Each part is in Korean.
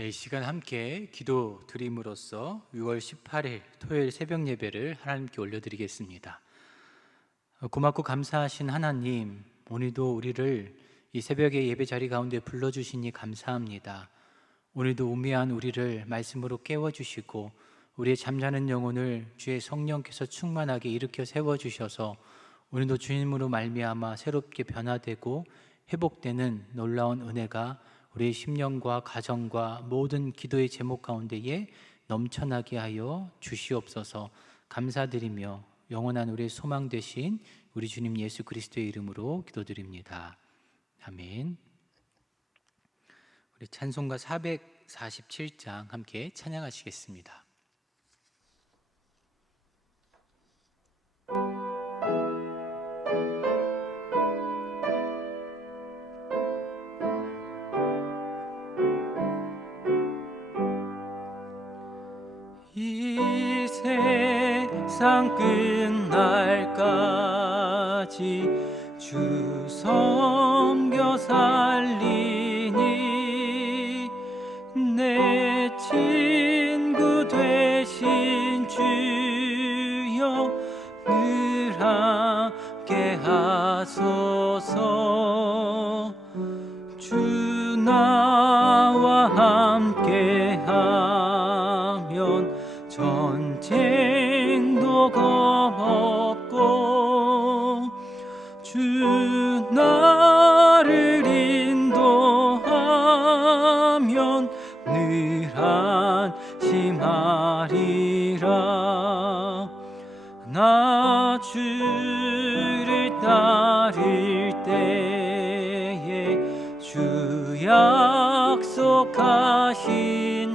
네, 이 시간 함께 기도 드림으로써 6월 18일 토요일 새벽 예배를 하나님께 올려드리겠습니다. 고맙고 감사하신 하나님, 오늘도 우리를 이 새벽의 예배 자리 가운데 불러주시니 감사합니다. 오늘도 우매한 우리를 말씀으로 깨워주시고 우리의 잠자는 영혼을 주의 성령께서 충만하게 일으켜 세워주셔서 오늘도 주님으로 말미암아 새롭게 변화되고 회복되는 놀라운 은혜가 우리의 심령과 가정과 모든 기도의 제목 가운데에 넘쳐나게 하여 주시옵소서. 감사드리며 영원한 우리의 소망 되신 우리 주님 예수 그리스도의 이름으로 기도드립니다. 아멘. 우리 찬송가 447장 함께 찬양하시겠습니다. 이 세상 끝날까지 주 섬겨 살리니 내 친구 되신 주여 늘 함께 하소서. 주 나와 함께 하면 전쟁도 겁없고 주 나를 인도하면 늘 안심하리라. 나 주를 따를 때에 주 약속하신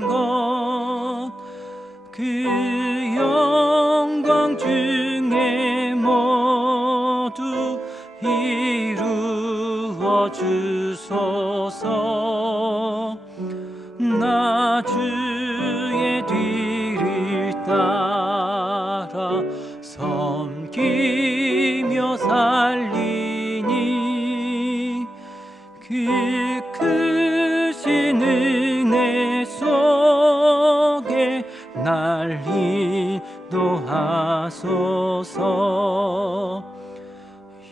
것 그 영광 중에 모두 이루어 주소서. 나 주의 뒤를 따라 섬기며 살리니 그 크신 은혜 속에 날 인도하소서.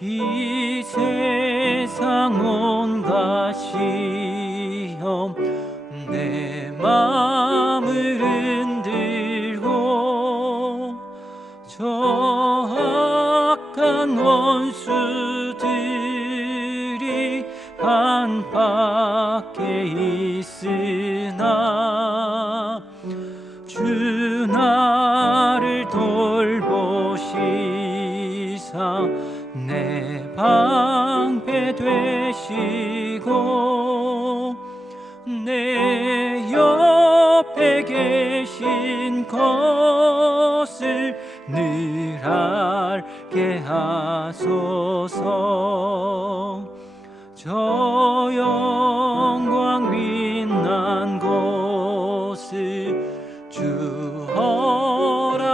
이 세상 온갖 시험 내 맘을 흔들고 저 악한 원수들이 안팎에 있으나 주 나를 돌보시사 내 방패 되시고 내 옆에 계신 것을 늘 알게 하소서. 저 영광 빛난 곳을 주 허락했으니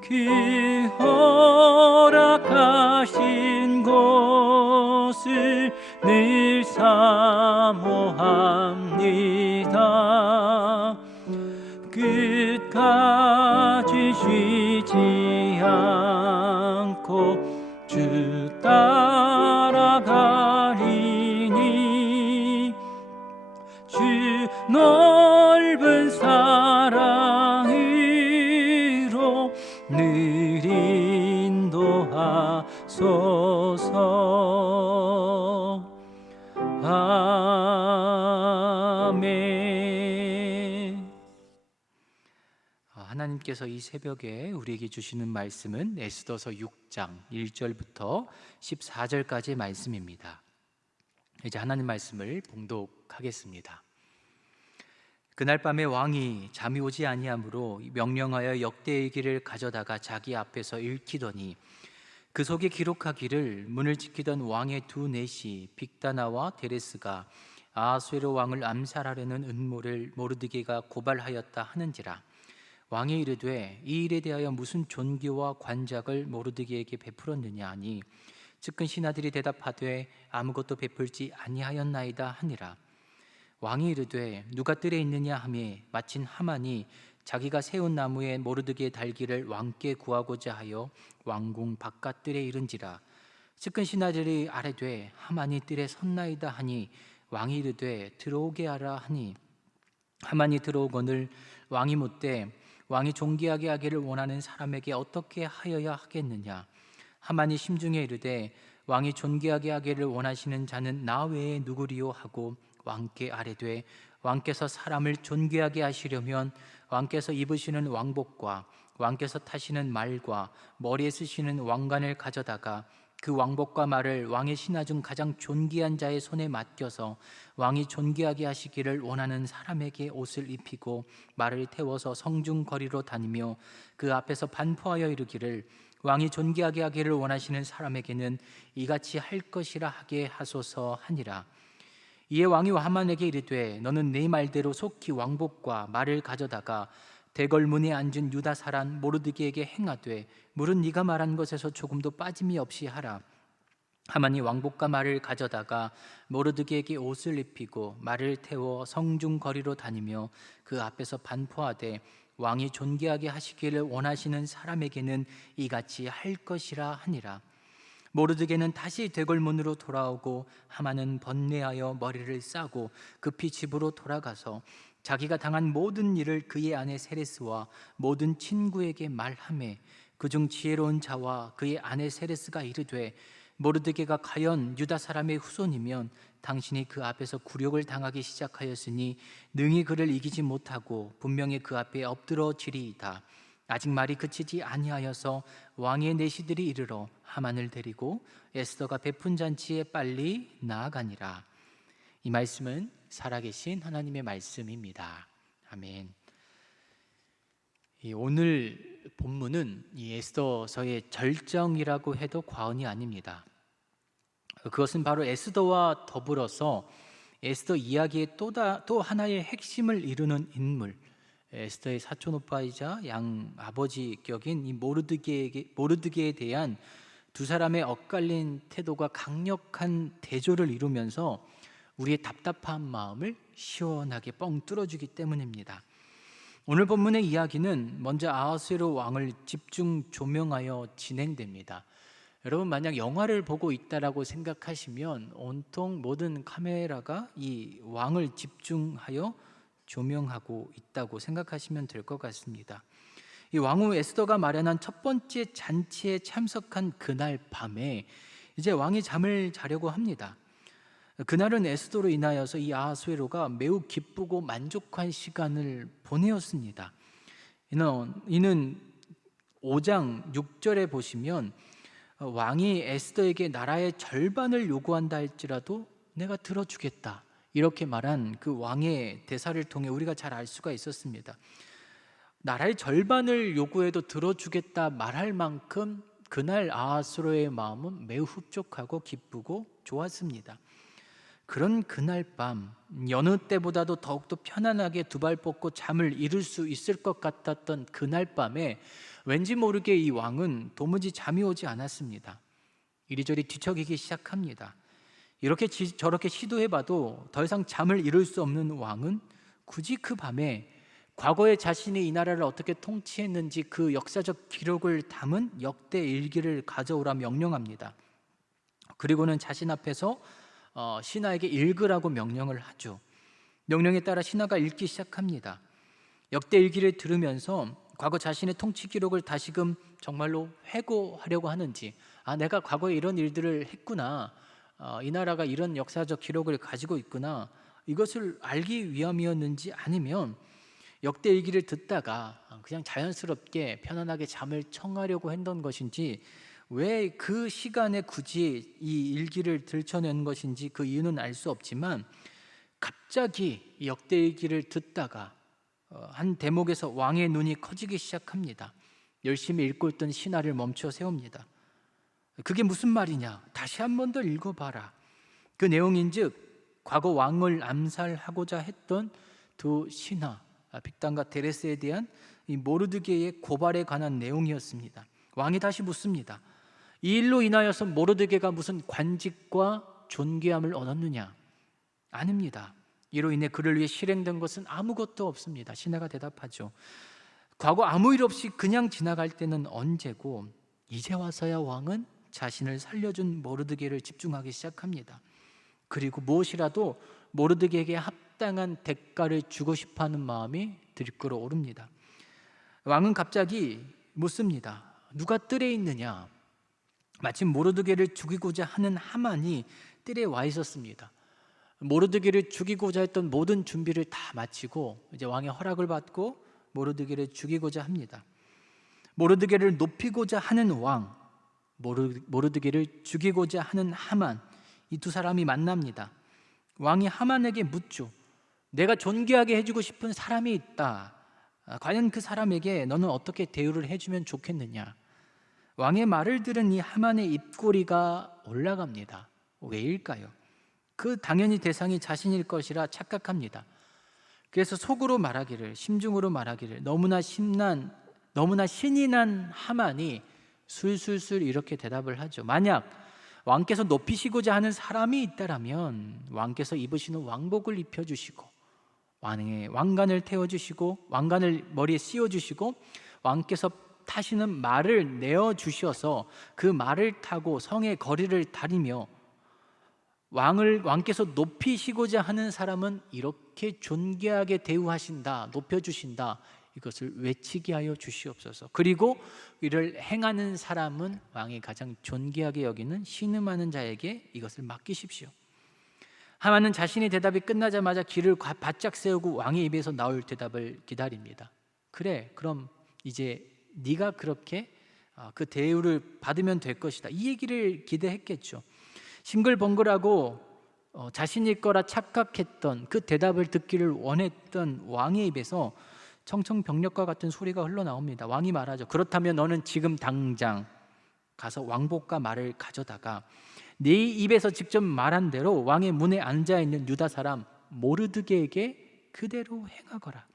그 허락하신 곳을 늘 사모합니다. 끝까지 쉬지 않고 주 따라가리니 주 넓은 사랑으로 늘 인도하소서. 아멘. 하나님께서 이 새벽에 우리에게 주시는 말씀은 에스더서 6장 1절부터 14절까지의 말씀입니다. 이제 하나님 말씀을 봉독하겠습니다. 그날 밤에 왕이 잠이 오지 아니하므로 명령하여 역대의 길을 가져다가 자기 앞에서 읽히더니 그 속에 기록하기를 문을 지키던 왕의 두 내시 빅다나와 데레스가 아하수에로 왕을 암살하려는 음모를 모르드게가 고발하였다 하는지라. 왕이 이르되 이 일에 대하여 무슨 존귀와 관작을 모르드게에게 베풀었느냐 하니 측근 신하들이 대답하되 아무것도 베풀지 아니하였나이다 하니라. 왕이 이르되 누가 뜰에 있느냐 하며 마침 하만이 자기가 세운 나무에 모르드게 달기를 왕께 구하고자 하여 왕궁 바깥 뜰에 이른지라. 측근 신하들이 아뢰되 하만이 뜰에 섰나이다 하니 왕이 이르되 들어오게 하라 하니 하만이 들어오거늘 왕이 묻되 왕이 존귀하게 하기를 원하는 사람에게 어떻게 하여야 하겠느냐. 하만이 심중에 이르되 왕이 존귀하게 하기를 원하시는 자는 나 외에 누구리요 하고 왕께 아뢰되 왕께서 사람을 존귀하게 하시려면 왕께서 입으시는 왕복과 왕께서 타시는 말과 머리에 쓰시는 왕관을 가져다가 그 왕복과 말을 왕의 신하 중 가장 존귀한 자의 손에 맡겨서 왕이 존귀하게 하시기를 원하는 사람에게 옷을 입히고 말을 태워서 성중 거리로 다니며 그 앞에서 반포하여 이르기를 왕이 존귀하게 하기를 원하시는 사람에게는 이같이 할 것이라 하게 하소서 하니라. 이에 왕이 하만에게 이르되 너는 네 말대로 속히 왕복과 말을 가져다가 대궐문에 앉은 유다 사람 모르드게에게 행하되 물은 네가 말한 것에서 조금도 빠짐이 없이 하라. 하만이 왕복과 말을 가져다가 모르드게에게 옷을 입히고 말을 태워 성중 거리로 다니며 그 앞에서 반포하되 왕이 존귀하게 하시기를 원하시는 사람에게는 이같이 할 것이라 하니라. 모르드게는 다시 대궐문으로 돌아오고 하만은 번뇌하여 머리를 싸고 급히 집으로 돌아가서 자기가 당한 모든 일을 그의 아내 세레스와 모든 친구에게 말하매 그중 지혜로운 자와 그의 아내 세레스가 이르되 모르드게가 과연 유다 사람의 후손이면 당신이 그 앞에서 굴욕을 당하기 시작하였으니 능히 그를 이기지 못하고 분명히 그 앞에 엎드러지리이다. 아직 말이 그치지 아니하여서 왕의 내시들이 이르러 하만을 데리고 에스더가 베푼 잔치에 빨리 나아가니라. 이 말씀은 살아계신 하나님의 말씀입니다. 아멘. 오늘 본문은 이 에스더서의 절정이라고 해도 과언이 아닙니다. 그것은 바로 에스더와 더불어서 에스더 이야기의 또 하나의 핵심을 이루는 인물, 에스더의 사촌 오빠이자 양 아버지 격인 이 모르드게에 대한 두 사람의 엇갈린 태도가 강력한 대조를 이루면서 우리의 답답한 마음을 시원하게 뻥 뚫어주기 때문입니다. 오늘 본문의 이야기는 먼저 아하수에로 왕을 집중 조명하여 진행됩니다. 여러분, 만약 영화를 보고 있다라고 생각하시면 온통 모든 카메라가 이 왕을 집중하여 조명하고 있다고 생각하시면 될 것 같습니다. 이 왕후 에스더가 마련한 첫 번째 잔치에 참석한 그날 밤에 이제 왕이 잠을 자려고 합니다. 그날은 에스더로 인하여서 이 아하수에로가 매우 기쁘고 만족한 시간을 보내었습니다. 이는 5장 6절에 보시면 왕이 에스더에게 나라의 절반을 요구한다 할지라도 내가 들어주겠다, 이렇게 말한 그 왕의 대사를 통해 우리가 잘 알 수가 있었습니다. 나라의 절반을 요구해도 들어주겠다 말할 만큼 그날 아하수에로의 마음은 매우 흡족하고 기쁘고 좋았습니다. 그런 그날 밤, 여느 때보다도 더욱더 편안하게 두 발 뻗고 잠을 이룰 수 있을 것 같았던 그날 밤에 왠지 모르게 이 왕은 도무지 잠이 오지 않았습니다. 이리저리 뒤척이기 시작합니다. 이렇게 저렇게 시도해봐도 더 이상 잠을 이룰 수 없는 왕은 굳이 그 밤에 과거에 자신이 이 나라를 어떻게 통치했는지 그 역사적 기록을 담은 역대 일기를 가져오라 명령합니다. 그리고는 자신 앞에서 신하에게 읽으라고 명령을 하죠. 명령에 따라 신하가 읽기 시작합니다. 역대 일기를 들으면서 과거 자신의 통치 기록을 다시금 정말로 회고하려고 하는지, 내가 과거에 이런 일들을 했구나, 이 나라가 이런 역사적 기록을 가지고 있구나, 이것을 알기 위함이었는지, 아니면 역대 일기를 듣다가 그냥 자연스럽게 편안하게 잠을 청하려고 했던 것인지, 왜 그 시간에 굳이 이 일기를 들춰낸 것인지 그 이유는 알 수 없지만 갑자기 이 역대 일기를 듣다가 한 대목에서 왕의 눈이 커지기 시작합니다. 열심히 읽고 있던 신하를 멈춰 세웁니다. 그게 무슨 말이냐? 다시 한 번 더 읽어봐라. 그 내용인즉 과거 왕을 암살하고자 했던 두 신하 빅단과 데레스에 대한 이 모르드게의 고발에 관한 내용이었습니다. 왕이 다시 묻습니다. 이 일로 인하여서 모르드게가 무슨 관직과 존귀함을 얻었느냐? 아닙니다. 이로 인해 그를 위해 실행된 것은 아무것도 없습니다. 시내가 대답하죠. 과거 아무 일 없이 그냥 지나갈 때는 언제고 이제 와서야 왕은 자신을 살려준 모르드게를 집중하기 시작합니다. 그리고 무엇이라도 모르드게에게 합당한 대가를 주고 싶어하는 마음이 들끓어 오릅니다. 왕은 갑자기 묻습니다. 누가 뜰에 있느냐? 마침 모르드게를 죽이고자 하는 하만이 뜰에 와 있었습니다. 모르드게를 죽이고자 했던 모든 준비를 다 마치고 이제 왕의 허락을 받고 모르드게를 죽이고자 합니다. 모르드게를 높이고자 하는 왕, 모르드게를 죽이고자 하는 하만, 이 두 사람이 만납니다. 왕이 하만에게 묻죠. 내가 존귀하게 해주고 싶은 사람이 있다. 과연 그 사람에게 너는 어떻게 대우를 해주면 좋겠느냐? 왕의 말을 들은 이 하만의 입꼬리가 올라갑니다. 왜일까요? 그 당연히 대상이 자신일 것이라 착각합니다. 그래서 속으로 말하기를, 심중으로 말하기를, 너무나 신이 난 하만이 술술술 이렇게 대답을 하죠. 만약 왕께서 높이시고자 하는 사람이 있다라면 왕께서 입으시는 왕복을 입혀주시고 왕의 왕관을 태워주시고 왕관을 머리에 씌워주시고 왕께서 타시는 말을 내어주셔서 그 말을 타고 성의 거리를 다니며 왕께서 높이시고자 하는 사람은 이렇게 존귀하게 대우하신다, 높여주신다, 이것을 외치게 하여 주시옵소서. 그리고 이를 행하는 사람은 왕이 가장 존귀하게 여기는 신음하는 자에게 이것을 맡기십시오. 하만은 자신의 대답이 끝나자마자 귀를 바짝 세우고 왕의 입에서 나올 대답을 기다립니다. 그래, 그럼 이제 네가 그렇게 그 대우를 받으면 될 것이다, 이 얘기를 기대했겠죠. 싱글벙글하고 자신일 거라 착각했던 그 대답을 듣기를 원했던 왕의 입에서 청청병력과 같은 소리가 흘러나옵니다. 왕이 말하죠. 그렇다면 너는 지금 당장 가서 왕복과 말을 가져다가 네 입에서 직접 말한 대로 왕의 문에 앉아있는 유다 사람 모르드게에게 그대로 행하거라.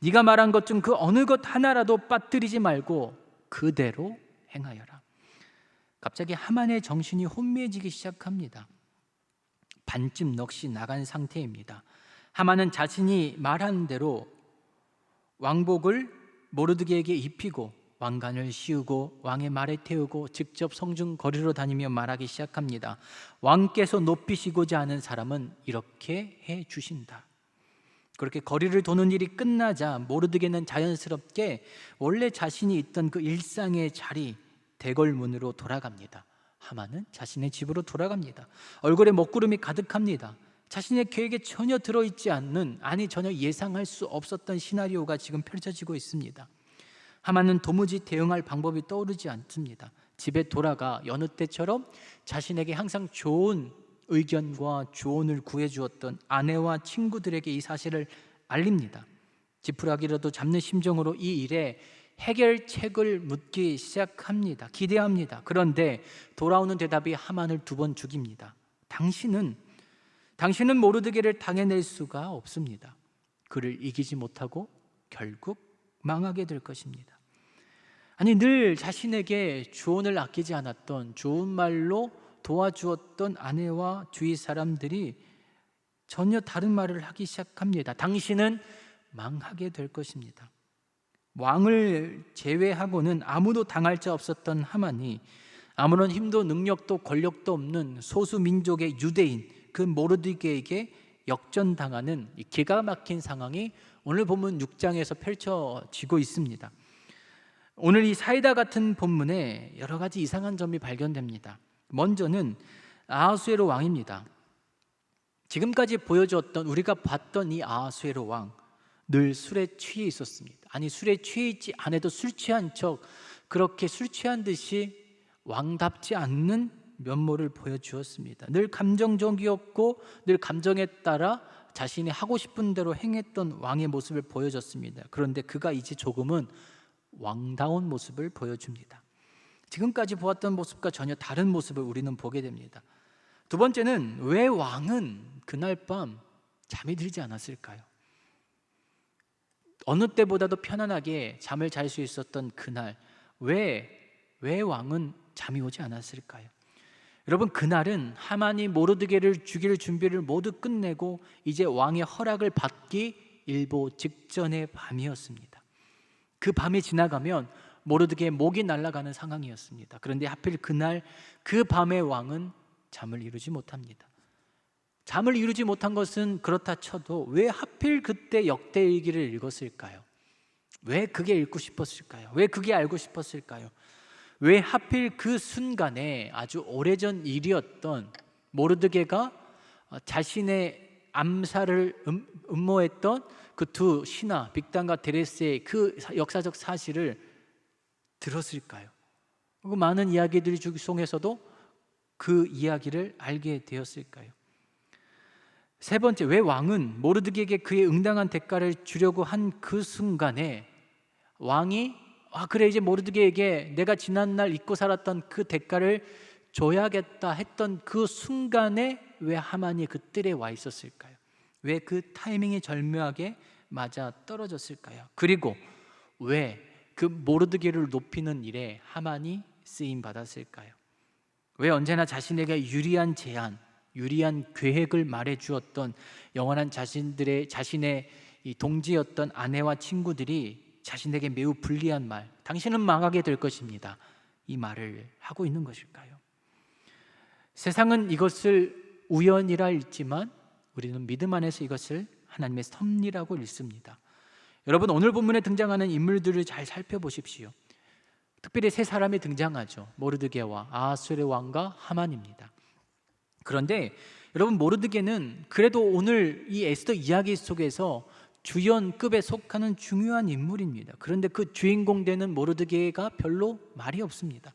네가 말한 것 중 그 어느 것 하나라도 빠뜨리지 말고 그대로 행하여라. 갑자기 하만의 정신이 혼미해지기 시작합니다. 반쯤 넋이 나간 상태입니다. 하만은 자신이 말한 대로 왕복을 모르드게에게 입히고 왕관을 씌우고 왕의 말에 태우고 직접 성중 거리로 다니며 말하기 시작합니다. 왕께서 높이시고자 하는 사람은 이렇게 해 주신다. 그렇게 거리를 도는 일이 끝나자 모르드게는 자연스럽게 원래 자신이 있던 그 일상의 자리, 대궐문으로 돌아갑니다. 하만은 자신의 집으로 돌아갑니다. 얼굴에 먹구름이 가득합니다. 자신의 계획에 전혀 들어있지 않는, 전혀 예상할 수 없었던 시나리오가 지금 펼쳐지고 있습니다. 하만은 도무지 대응할 방법이 떠오르지 않습니다. 집에 돌아가 여느 때처럼 자신에게 항상 좋은 의견과 조언을 구해주었던 아내와 친구들에게 이 사실을 알립니다. 지푸라기라도 잡는 심정으로 이 일에 해결책을 묻기 시작합니다. 기대합니다. 그런데 돌아오는 대답이 하만을 2번 죽입니다. 당신은 모르드게를 당해낼 수가 없습니다. 그를 이기지 못하고 결국 망하게 될 것입니다. 늘 자신에게 조언을 아끼지 않았던, 좋은 말로 도와주었던 아내와 주위 사람들이 전혀 다른 말을 하기 시작합니다. 당신은 망하게 될 것입니다. 왕을 제외하고는 아무도 당할 자 없었던 하만이 아무런 힘도 능력도 권력도 없는 소수 민족의 유대인 그 모르드게에게 역전당하는 기가 막힌 상황이 오늘 본문 6장에서 펼쳐지고 있습니다. 오늘 이 사이다 같은 본문에 여러 가지 이상한 점이 발견됩니다. 먼저는 아하수에로 왕입니다. 지금까지 보여줬던, 우리가 봤던 이 아하수에로 왕, 늘 술에 취해 있었습니다. 술에 취해 있지 않아도 술 취한 척, 그렇게 술 취한 듯이 왕답지 않는 면모를 보여주었습니다. 늘 감정적이었고 늘 감정에 따라 자신이 하고 싶은 대로 행했던 왕의 모습을 보여줬습니다. 그런데 그가 이제 조금은 왕다운 모습을 보여줍니다. 지금까지 보았던 모습과 전혀 다른 모습을 우리는 보게 됩니다. 두 번째는, 왜 왕은 그날 밤 잠이 들지 않았을까요? 어느 때보다도 편안하게 잠을 잘 수 있었던 그날, 왜 왕은 잠이 오지 않았을까요? 여러분, 그날은 하만이 모르드게를 죽일 준비를 모두 끝내고 이제 왕의 허락을 받기 일보 직전의 밤이었습니다. 그 밤이 지나가면 모르드게의 목이 날아가는 상황이었습니다. 그런데 하필 그날 그 밤에 왕은 잠을 이루지 못합니다. 잠을 이루지 못한 것은 그렇다 쳐도 왜 하필 그때 역대일기를 읽었을까요? 왜 그게 읽고 싶었을까요? 왜 그게 알고 싶었을까요? 왜 하필 그 순간에 아주 오래전 일이었던 모르드게가 자신의 암살을 음모했던 그 두 신하 빅단과 데레스의 그 역사적 사실을 들었을까요? 그리고 많은 이야기들이 속에서도 그 이야기를 알게 되었을까요? 세 번째, 왜 왕은 모르드게에게 그의 응당한 대가를 주려고 한 그 순간에 왕이 그래, 이제 모르드게에게 내가 지난날 잊고 살았던 그 대가를 줘야겠다 했던 그 순간에 왜 하만이 그 뜰에 와 있었을까요? 왜 그 타이밍이 절묘하게 맞아 떨어졌을까요? 그리고 왜 그 모르드게를 높이는 일에 하만이 쓰임 받았을까요? 왜 언제나 자신에게 유리한 제안, 유리한 계획을 말해 주었던 영원한 자신의 이 동지였던 아내와 친구들이 자신에게 매우 불리한 말, 당신은 망하게 될 것입니다, 이 말을 하고 있는 것일까요? 세상은 이것을 우연이라 읽지만 우리는 믿음 안에서 이것을 하나님의 섭리라고 읽습니다. 여러분, 오늘 본문에 등장하는 인물들을 잘 살펴보십시오. 특별히 세 사람이 등장하죠. 모르드게와 아하수에르 왕과 하만입니다. 그런데 여러분, 모르드게는 그래도 오늘 이 에스더 이야기 속에서 주연급에 속하는 중요한 인물입니다. 그런데 그 주인공 되는 모르드게가 별로 말이 없습니다.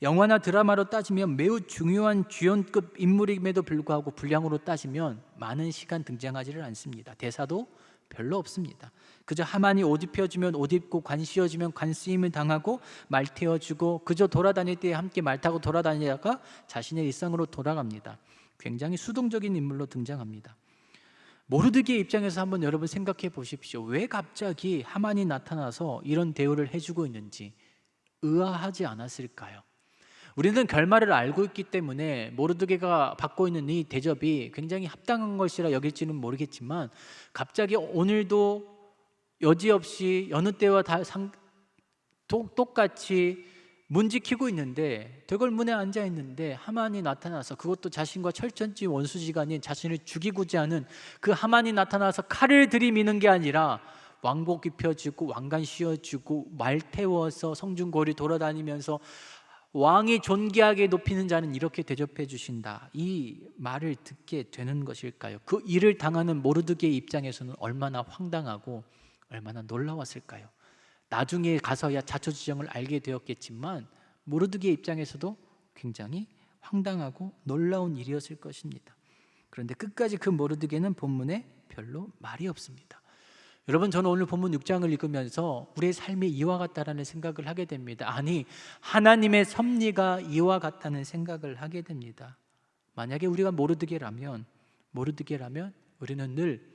영화나 드라마로 따지면 매우 중요한 주연급 인물임에도 불구하고 분량으로 따지면 많은 시간 등장하지를 않습니다. 대사도 별로 없습니다. 그저 하만이 옷 입혀주면 옷 입고 관 씌워주면 관 쓰임을 당하고 말 태워주고 그저 돌아다닐 때 함께 말 타고 돌아다니다가 자신의 일상으로 돌아갑니다. 굉장히 수동적인 인물로 등장합니다. 모르드게의 입장에서 한번 여러분 생각해 보십시오. 왜 갑자기 하만이 나타나서 이런 대우를 해주고 있는지 의아하지 않았을까요? 우리는 결말을 알고 있기 때문에 모르드게가 받고 있는 이 대접이 굉장히 합당한 것이라 여길지는 모르겠지만 갑자기 오늘도 여지없이 여느 때와 똑같이 문 지키고 있는데 대궐문에 앉아 있는데 하만이 나타나서, 그것도 자신과 철천지 원수지간인 자신을 죽이고자 하는 그 하만이 나타나서 칼을 들이미는 게 아니라 왕복 입혀주고 왕관 씌워주고 말 태워서 성중거리 돌아다니면서 왕이 존귀하게 높이는 자는 이렇게 대접해 주신다, 이 말을 듣게 되는 것일까요? 그 일을 당하는 모르드게의 입장에서는 얼마나 황당하고 얼마나 놀라웠을까요? 나중에 가서야 자초지정을 알게 되었겠지만 모르드게의 입장에서도 굉장히 황당하고 놀라운 일이었을 것입니다. 그런데 끝까지 그 모르드게는 본문에 별로 말이 없습니다. 여러분, 저는 오늘 본문 6장을 읽으면서 우리의 삶이 이와 같다라는 생각을 하게 됩니다. 아니, 하나님의 섭리가 이와 같다는 생각을 하게 됩니다. 만약에 우리가 모르드게라면 우리는 늘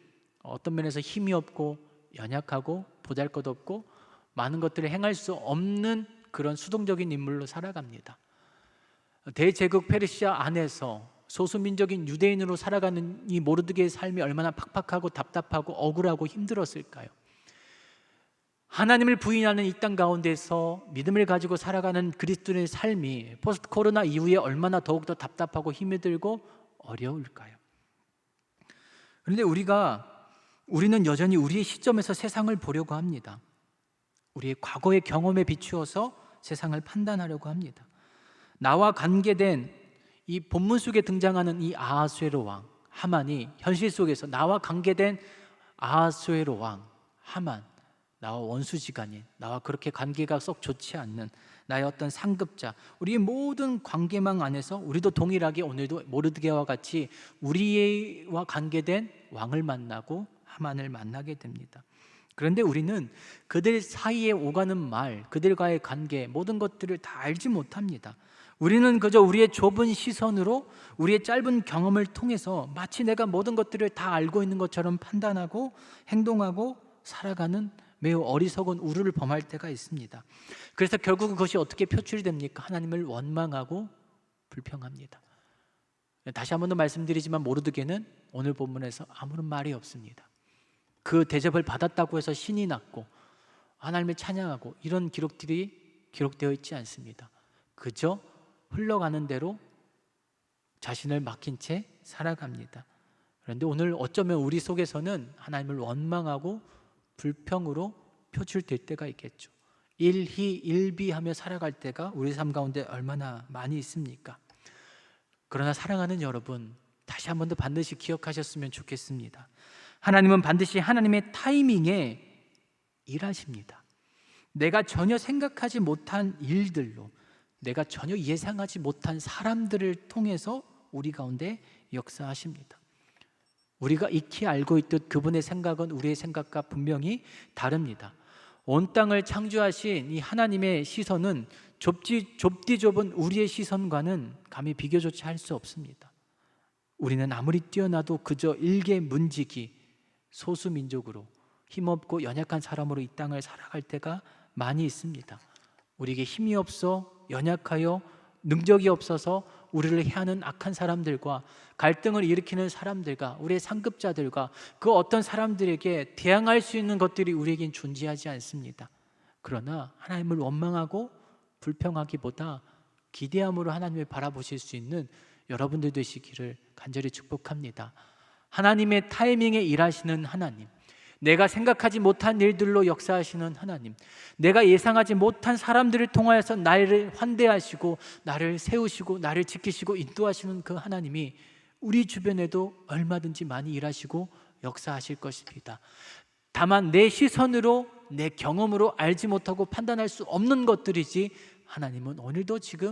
어떤 면에서 힘이 없고 연약하고 보잘것없고 많은 것들을 행할 수 없는 그런 수동적인 인물로 살아갑니다. 대제국 페르시아 안에서 소수민족인 유대인으로 살아가는 이 모르드게의 삶이 얼마나 팍팍하고 답답하고 억울하고 힘들었을까요? 하나님을 부인하는 이 땅 가운데서 믿음을 가지고 살아가는 그리스도인의 삶이 포스트 코로나 이후에 얼마나 더욱더 답답하고 힘이 들고 어려울까요? 그런데 우리는 여전히 우리의 시점에서 세상을 보려고 합니다. 우리의 과거의 경험에 비추어서 세상을 판단하려고 합니다. 나와 관계된 이 본문 속에 등장하는 이 아하수에로 왕 하만이 현실 속에서 나와 관계된 아하수에로 왕 하만, 나와 원수지간인, 나와 그렇게 관계가 썩 좋지 않는 나의 어떤 상급자, 우리의 모든 관계망 안에서 우리도 동일하게 오늘도 모르드게와 같이 우리와 관계된 왕을 만나고 하만을 만나게 됩니다. 그런데 우리는 그들 사이에 오가는 말, 그들과의 관계, 모든 것들을 다 알지 못합니다. 우리는 그저 우리의 좁은 시선으로 우리의 짧은 경험을 통해서 마치 내가 모든 것들을 다 알고 있는 것처럼 판단하고 행동하고 살아가는 매우 어리석은 우르를 범할 때가 있습니다. 그래서 결국은 그것이 어떻게 표출이 됩니까? 하나님을 원망하고 불평합니다. 다시 한 번 더 말씀드리지만 모르드게는 오늘 본문에서 아무런 말이 없습니다. 그 대접을 받았다고 해서 신이 났고 하나님을 찬양하고 이런 기록들이 기록되어 있지 않습니다. 그저 흘러가는 대로 자신을 맡긴 채 살아갑니다. 그런데 오늘 어쩌면 우리 속에서는 하나님을 원망하고 불평으로 표출될 때가 있겠죠. 일희일비하며 살아갈 때가 우리 삶 가운데 얼마나 많이 있습니까? 그러나 사랑하는 여러분, 다시 한 번 더 반드시 기억하셨으면 좋겠습니다. 하나님은 반드시 하나님의 타이밍에 일하십니다. 내가 전혀 생각하지 못한 일들로, 내가 전혀 예상하지 못한 사람들을 통해서 우리 가운데 역사하십니다. 우리가 익히 알고 있듯 그분의 생각은 우리의 생각과 분명히 다릅니다. 온 땅을 창조하신 이 하나님의 시선은 좁디 좁은 우리의 시선과는 감히 비교조차 할 수 없습니다. 우리는 아무리 뛰어나도 그저 일개 문지기, 소수민족으로 힘없고 연약한 사람으로 이 땅을 살아갈 때가 많이 있습니다. 우리에게 힘이 없어 연약하여 능력이 없어서 우리를 해하는 악한 사람들과 갈등을 일으키는 사람들과 우리의 상급자들과 그 어떤 사람들에게 대항할 수 있는 것들이 우리에겐 존재하지 않습니다. 그러나 하나님을 원망하고 불평하기보다 기대함으로 하나님을 바라보실 수 있는 여러분들 되시기를 간절히 축복합니다. 하나님의 타이밍에 일하시는 하나님, 내가 생각하지 못한 일들로 역사하시는 하나님, 내가 예상하지 못한 사람들을 통하여서 나를 환대하시고 나를 세우시고 나를 지키시고 인도하시는 그 하나님이 우리 주변에도 얼마든지 많이 일하시고 역사하실 것입니다. 다만 내 시선으로, 내 경험으로 알지 못하고 판단할 수 없는 것들이지 하나님은 오늘도 지금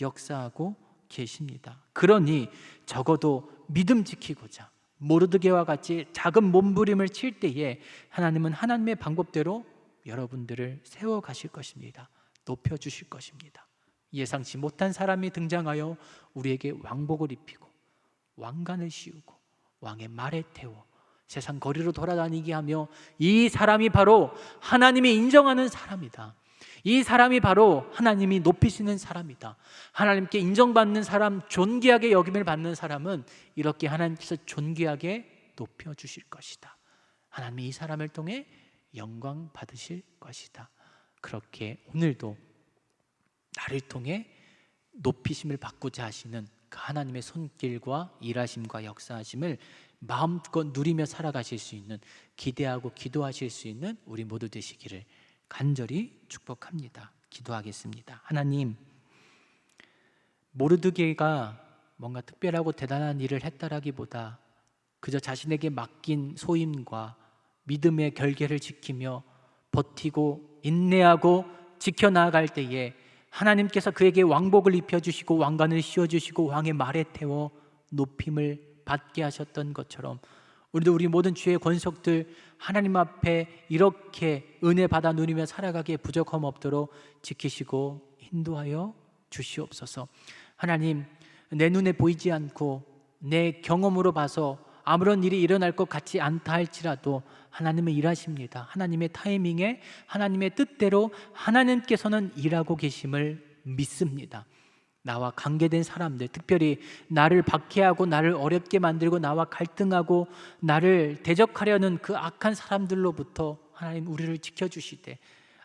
역사하고 계십니다. 그러니 적어도 믿음 지키고자 모르드게와 같이 작은 몸부림을 칠 때에 하나님은 하나님의 방법대로 여러분들을 세워가실 것입니다. 높여주실 것입니다. 예상치 못한 사람이 등장하여 우리에게 왕복을 입히고 왕관을 씌우고 왕의 말에 태워 세상 거리로 돌아다니게 하며 이 사람이 바로 하나님이 인정하는 사람이다. 이 사람이 바로 하나님이 높이시는 사람이다. 하나님께 인정받는 사람, 존귀하게 여김을 받는 사람은 이렇게 하나님께서 존귀하게 높여주실 것이다. 하나님이 이 사람을 통해 영광 받으실 것이다. 그렇게 오늘도 나를 통해 높이심을 받고자 하시는 그 하나님의 손길과 일하심과 역사하심을 마음껏 누리며 살아가실 수 있는, 기대하고 기도하실 수 있는 우리 모두 되시기를 간절히 축복합니다. 기도하겠습니다. 하나님, 모르드게가 뭔가 특별하고 대단한 일을 했다라기보다 그저 자신에게 맡긴 소임과 믿음의 결계를 지키며 버티고 인내하고 지켜나갈 때에 하나님께서 그에게 왕복을 입혀주시고 왕관을 씌워주시고 왕의 말에 태워 높임을 받게 하셨던 것처럼 우리도 우리 모든 주의 권속들 하나님 앞에 이렇게 은혜 받아 누리며 살아가기에 부족함 없도록 지키시고 인도하여 주시옵소서. 하나님, 내 눈에 보이지 않고 내 경험으로 봐서 아무런 일이 일어날 것 같지 않다 할지라도 하나님은 일하십니다. 하나님의 타이밍에 하나님의 뜻대로 하나님께서는 일하고 계심을 믿습니다. 나와 관계된 사람들, 특별히 나를 박해하고 나를 어렵게 만들고 나와 갈등하고 나를 대적하려는 그 악한 사람들로부터 하나님 우리를 지켜주시되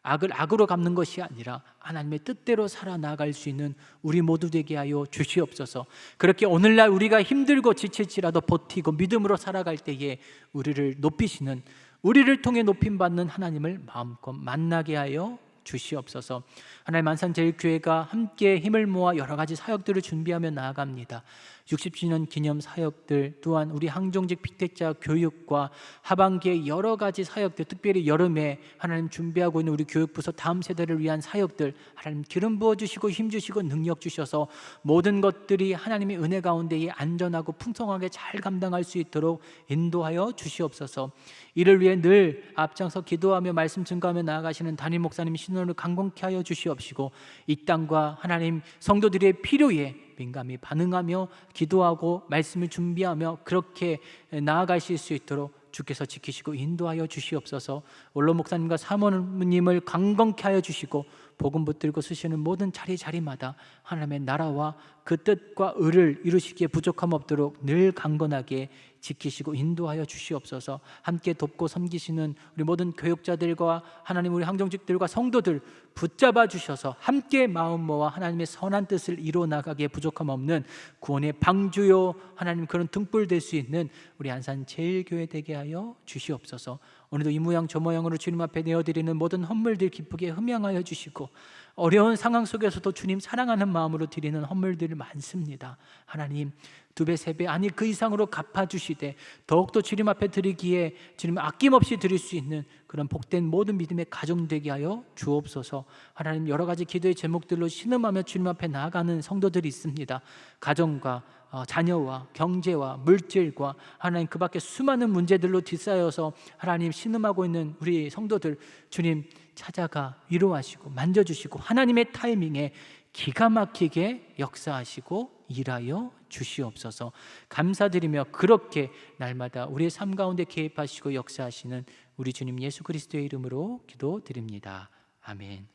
악을 악으로 갚는 것이 아니라 하나님의 뜻대로 살아나갈 수 있는 우리 모두 되게 하여 주시옵소서. 그렇게 오늘날 우리가 힘들고 지칠지라도 버티고 믿음으로 살아갈 때에 우리를 높이시는, 우리를 통해 높임받는 하나님을 마음껏 만나게 하여 주시옵소서. 하나님, 안산제일교회가 함께 힘을 모아 여러 가지 사역들을 준비하며 나아갑니다. 60주년 기념 사역들, 또한 우리 항종직 피택자 교육과 하반기에 여러 가지 사역들, 특별히 여름에 하나님 준비하고 있는 우리 교육부서 다음 세대를 위한 사역들, 하나님 기름 부어주시고 힘주시고 능력 주셔서 모든 것들이 하나님의 은혜 가운데에 안전하고 풍성하게 잘 감당할 수 있도록 인도하여 주시옵소서. 이를 위해 늘 앞장서 기도하며 말씀 증거하며 나아가시는 담임 목사님 신원을 강건케 하여 주시옵시고 이 땅과 하나님 성도들의 필요에 민감히 반응하며 기도하고 말씀을 준비하며 그렇게 나아가실 수 있도록 주께서 지키시고 인도하여 주시옵소서. 원로 목사님과 사모님을 강건케 하여 주시고 복음 붙들고 쓰시는 모든 자리마다 하나님의 나라와 그 뜻과 의를 이루시기에 부족함 없도록 늘 강건하게 지키시고 인도하여 주시옵소서. 함께 돕고 섬기시는 우리 모든 교육자들과 하나님 우리 항정직들과 성도들 붙잡아 주셔서 함께 마음 모아 하나님의 선한 뜻을 이루어 나가기에 부족함 없는 구원의 방주요 하나님 그런 등불 될 수 있는 우리 안산 제일교회 되게 하여 주시옵소서. 오늘도 이 모양 저 모양으로 주님 앞에 내어드리는 모든 헌물들 기쁘게 흠양하여 주시고 어려운 상황 속에서도 주님 사랑하는 마음으로 드리는 헌물들이 많습니다. 하나님 2배, 3배 아니 그 이상으로 갚아주시되 더욱더 주님 앞에 드리기에 주님 아낌없이 드릴 수 있는 그런 복된 모든 믿음의 가정 되게 하여 주옵소서. 하나님 여러 가지 기도의 제목들로 신음하며 주님 앞에 나아가는 성도들이 있습니다. 가정과 자녀와 경제와 물질과 하나님 그 밖에 수많은 문제들로 뒤싸여서 하나님 신음하고 있는 우리 성도들 주님 찾아가 위로하시고 만져주시고 하나님의 타이밍에 기가 막히게 역사하시고 일하여 주시옵소서. 감사드리며 그렇게 날마다 우리의 삶 가운데 개입하시고 역사하시는 우리 주님 예수 그리스도의 이름으로 기도드립니다. 아멘.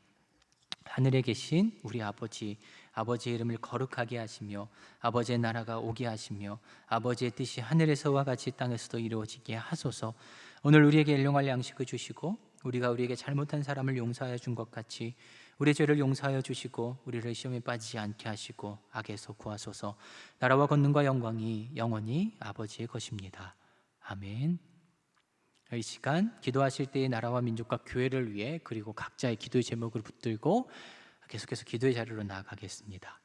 하늘에 계신 우리 아버지의 이름을 거룩하게 하시며 아버지의 나라가 오게 하시며 아버지의 뜻이 하늘에서와 같이 땅에서도 이루어지게 하소서. 오늘 우리에게 일용할 양식을 주시고 우리가 우리에게 잘못한 사람을 용서하여 준 것 같이 우리의 죄를 용서하여 주시고 우리를 시험에 빠지지 않게 하시고 악에서 구하소서. 나라와 권능과 영광이 영원히 아버지의 것입니다. 아멘. 이 시간 기도하실 때의 나라와 민족과 교회를 위해 그리고 각자의 기도의 제목을 붙들고 계속해서 기도의 자리로 나아가겠습니다.